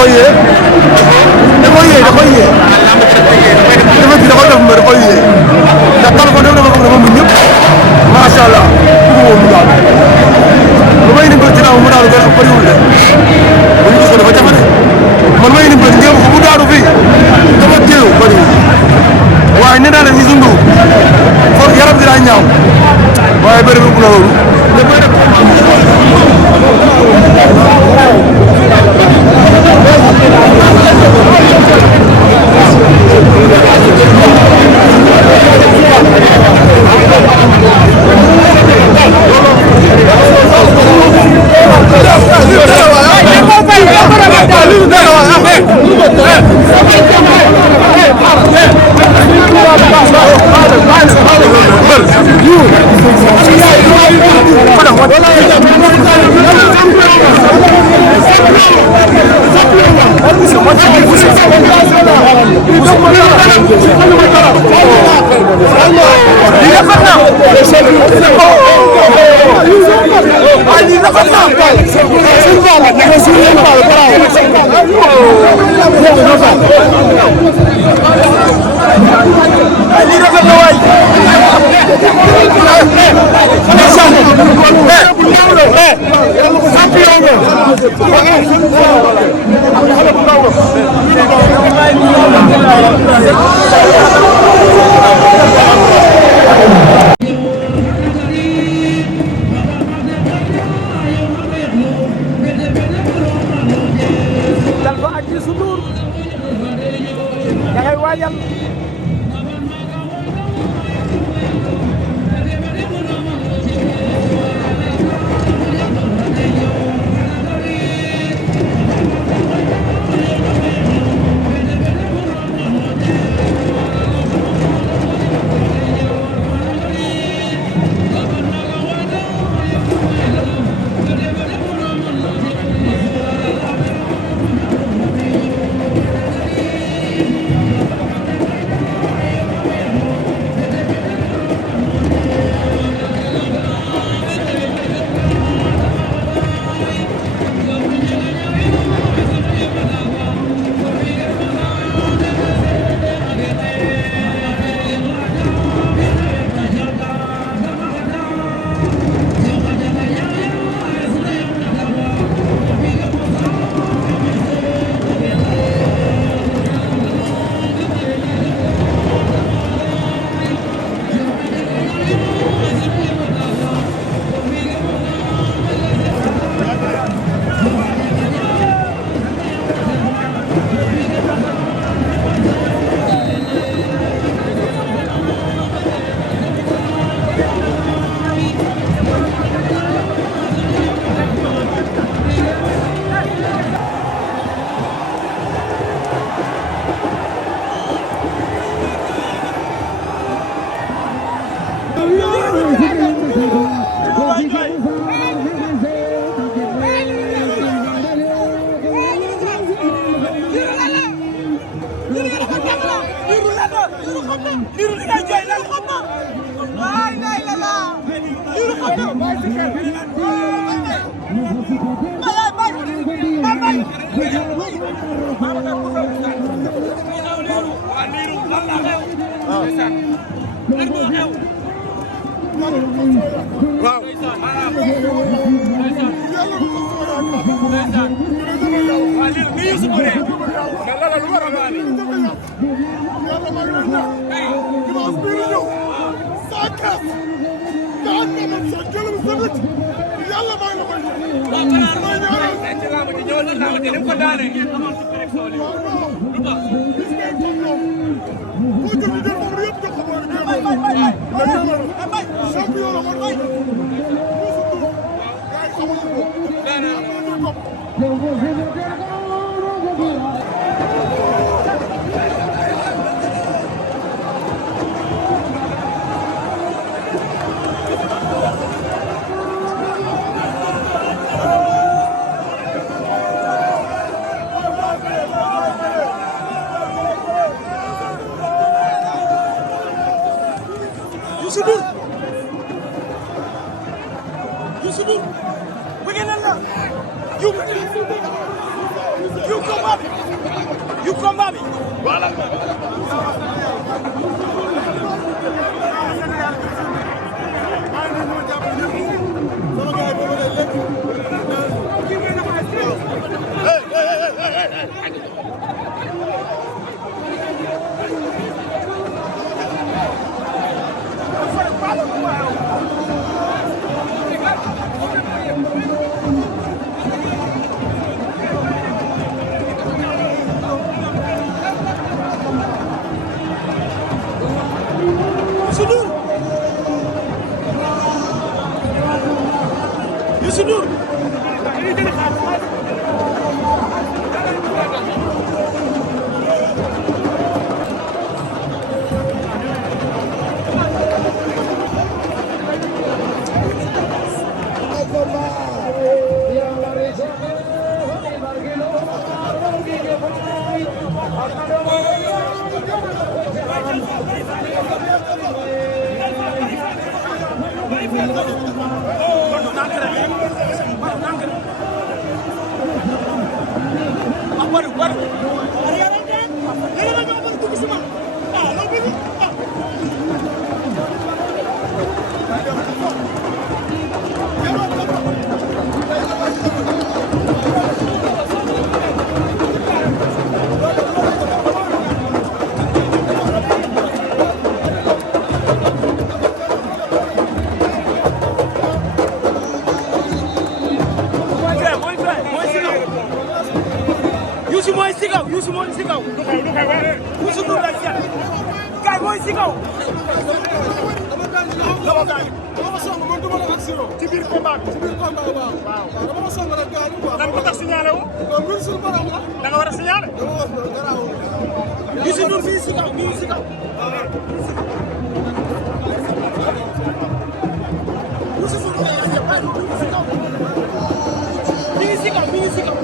koy yee da koy yee da koy yee dafa ci da koy def mbër da koy yee ndax Talfa dafa ko dafa mën ñëpp macha allah bu mu daal lu may ni mbër ci mu daal gën a bëriwul de bu ñu gis ko dafa jafe de man may ni mbër ngeen ko bu daanu fii dafa teew bëriwul waaye nee naa leen ñu sundu foofu yaram di daa ñaaw waaye bëri bu loolu Youssou Ndour bëgg na la yu combat bi voilà. Youssou Ndour Youssou mooy si kaw Youssou mooy si kaw Youssou Ndour la seet kay mooy si kaw dama gaañu dama song man duma la action ci biir combat bi waaw dama song rek gaañu quoi lan ko tax signalé wu non mbir suñu borom la da nga war a signalé dama wax garaaw Youssou Ndour fii si kaw fii si kaw Youssou Ndour la seet waaye du si kaw mi ngi si kaw mi ngi si kaw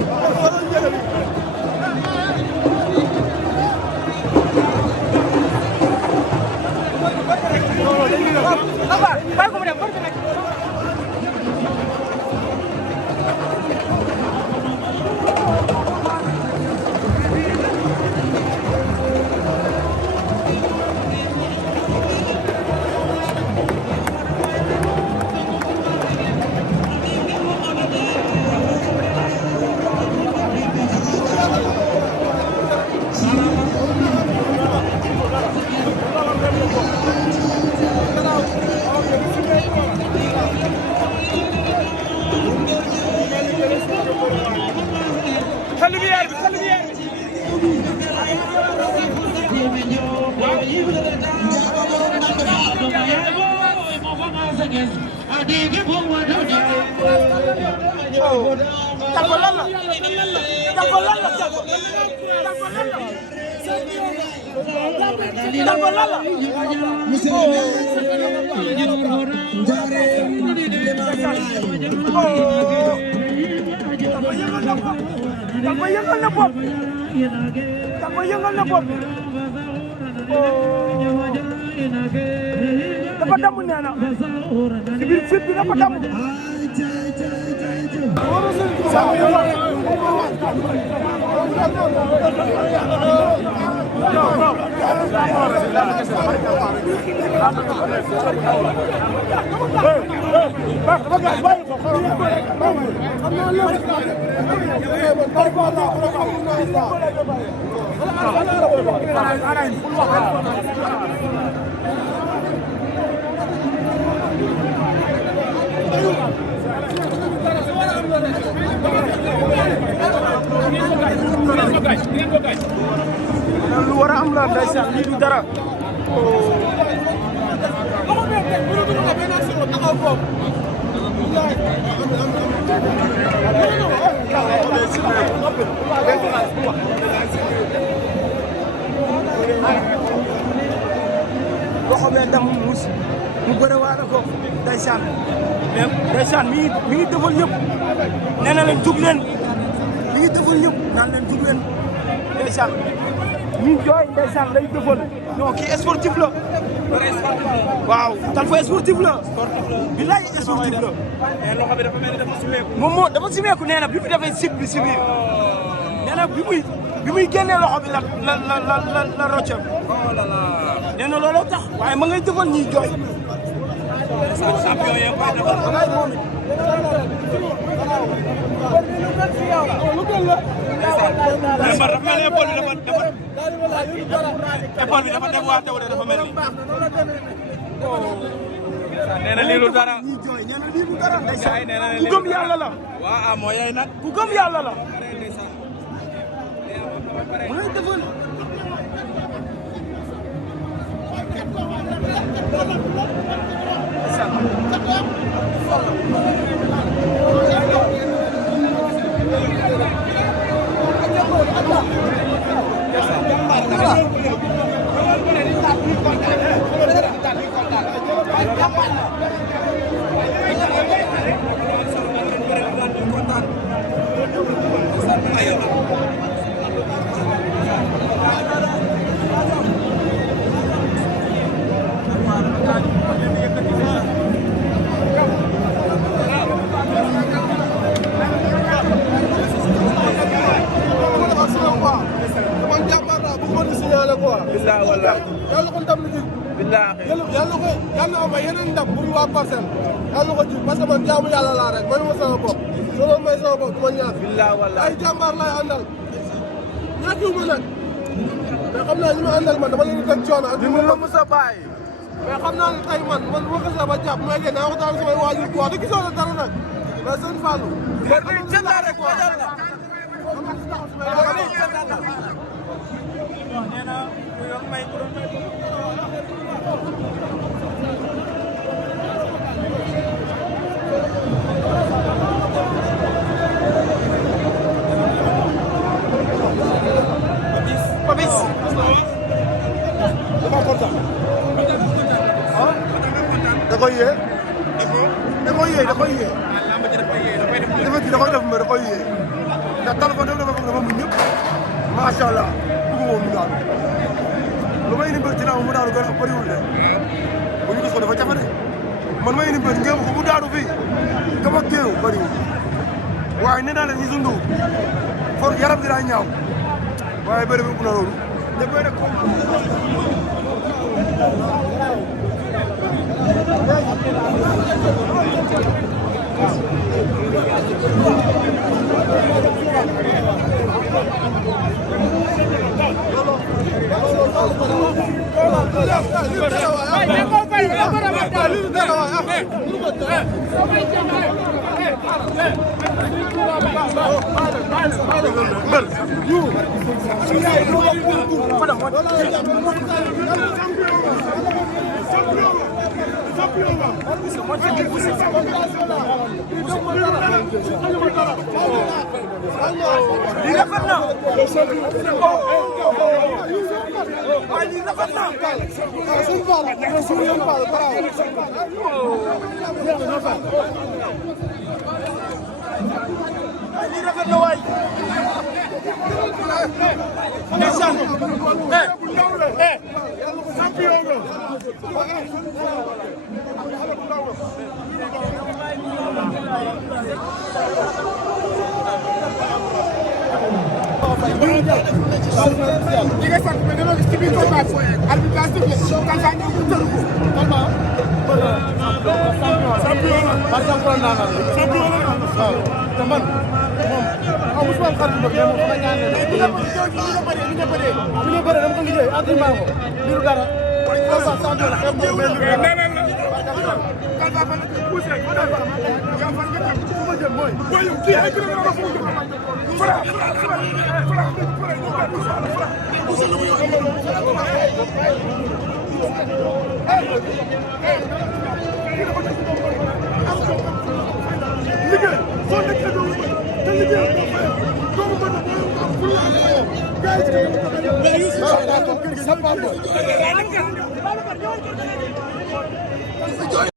bàyyi ko mu dem dafa damm nee na ci biir fit bi dafa damm lu war a am la ndeysaan lii du dara loxo bee dam muus mu bëre waale ko ndeysaan mais ndeysaan mi ngi defal ñëpp nee na leen jug leen mi ngi defal ñëpp naan leen jug leen ndeysaan mi jooy ndeysaan day defal non kii sportif la waaw Talfa sportif la bilaay sportif la mais loxo bi dafa mel ni dafa simeeku moom moo dafa simeeku nee na bi mu defee site bi si biir nee na bi muy génnee loxo bi la roccam. nee na looloo tax waaye ma ngay defal ñuy jooy. champion yee koy defal. waaye moom it. dafa mel ni épaule bi dafa déboîté wu de dafa mel ni. nee na lii lu dara. ku gëm yàlla la. waaw moo yey nag. ku gëm yàlla la. mu ngi defal. billahi wallahi yàlla ko ndam lu ji billahi yàlla ko may yeneen ndam pour waa Parcelles yàlla ko ji parce que man jaamu yàlla laa rek man ma sama bopp soo may sama bopp du ma ñaar billahi wallahi ay jàmbaar laay àndal ñaatiwuma nag mais xam naa ñu ma àndal man dama leen di teg coono ak ñu la Moussa Baye mais xam naa ne tey man bu ma xasee ba jàpp mooy que naa waxtaan samay waajur quoi te gisoo la dara nag mais sëñ Fallou da koy yee. da koy yee. dafa da koy def mbir da koy yee. ndax téléphone dafa mu ñëpp macha allah bëgg moom mu daanu lu may indi mbir ci naaw mu daanu gën a bëriwul de bu ñu gis ko dafa jafe de man may indi mbir ngeen ko mu daanu fii gama géew bëriwul waaye nee naa leen ñu sundu for yaram gi daa ñaaw waaye bëri bi ëpp na loolu da koy rek li nga sant mais dañoo gis ci biir combat arbitre bi kan saa ñëw tëru ko combat champion la par exemple champion la waaw te man moom Ousmane xarit ba mais moom dama ñaanal li nga bëree dama ko liggéey entraînement ko liru dara combat champion la neneen la kan fa fan poussé ko dafa ya fan nga dem fu ma jëm mooy boy kii ay kilo la fu fara liggéey soo nekkee doo te liggéey doo mën a